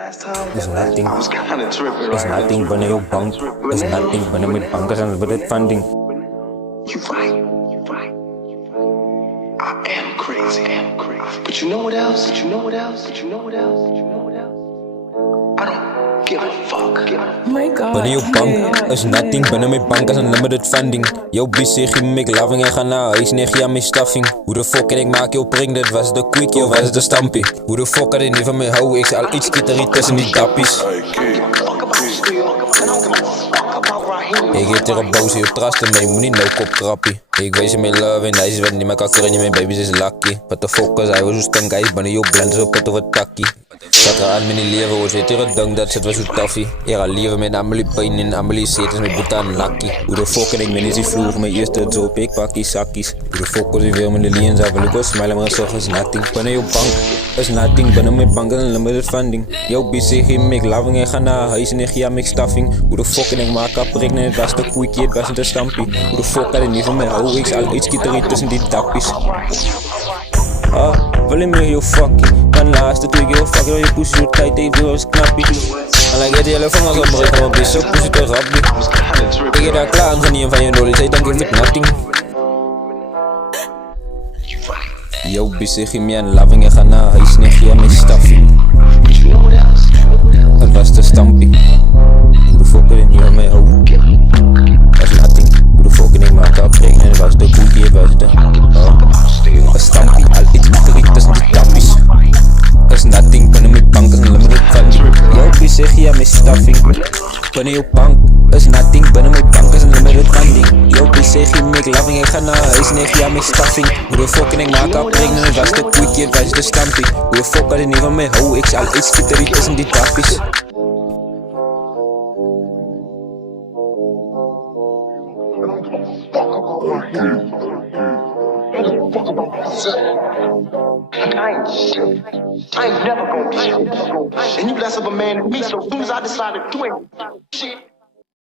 Is nothing. I was kind of tripping. Is nothing but your bunk. Is nothing but met bankers and with it funding. You right. I am crazy. But you know what else? I don't give a fuck. Oh my god. Binnen jou bank is nothing, binnen my bank is unlimited funding. Jou bis sê jy make loving, ek gaan na huis, nee gee aan my stuffing. Hoe de fuck en ek maak jou pring, dit was de quickie of was het de stampie? Hoe de fuck had jy nie van my hou, ek sê al iets skieterie tussen die dappies. Ek het hier op boos, jy trust in my, moet nie nou kop krappie. Ek wees in my love en hy is wat nie my kakker en jy my babies is lucky. What the fuck is hy was so stink, hy is binnen jou blend so put of a takkie. Sak aan met die lewe, ons het hier gedink dat sit was so taffie. Ek ga lewe met Amelie pijn en Amelie seet is my boete aan lakkie. Hoe de fuck en ek ben is die vloer my eerste job, ek pakkie sakkies. Hoe de fuck was die weer met die liens af, wil ek was smile maar gesog is nothing. Binnen jou bank is nothing, binnen my bank is unlimited funding. Jou busy geen make loving, ek ga na huis en ek gee aan make stuffing. Hoe de fuck en ek maak op pregnant, het was de quickie, het was in de stampie. Hoe de fuck had ek nie van my hou, ek sal iets skieterie tussen die dappies. Wil jy meer jou fuckie? Kan laatste 2 keer fuckie, wil jy pussy so tight, hy wil ons knappie. En ek het die hele vingers opbreek, maar bes so pussy te rappie. Ek het daar klaar aangeneem van jou dolly, sy denk ek met nothing. Jou busy gee my aan loving, ek gaan na huis, nee gee aan my stuffing. Het was de stampie. Hoe de fuck het nie aan my hou? Was nothing. Hoe de fuck en ek maak op pregnant, was de koekie, was de stampie, al iets skieterie tussen die dappies. Is nothing, binnen my bank is unlimited funding. Jou busy gee aan my stuffing. Binnen jou bank is nothing, binnen my bank is unlimited funding. Jou busy gee make loving, ek ga na huis en ek gee aan my stuffing. Hoe de fuck en ek maak op pregnant, was de quickie, was de stampie. Hoe de fuck had jy nie van my hou, ek sal iets skieterie tussen die dappies. I ain't never gonna be shit. And you less of a man than me, so as soon as I decided to do it, shit.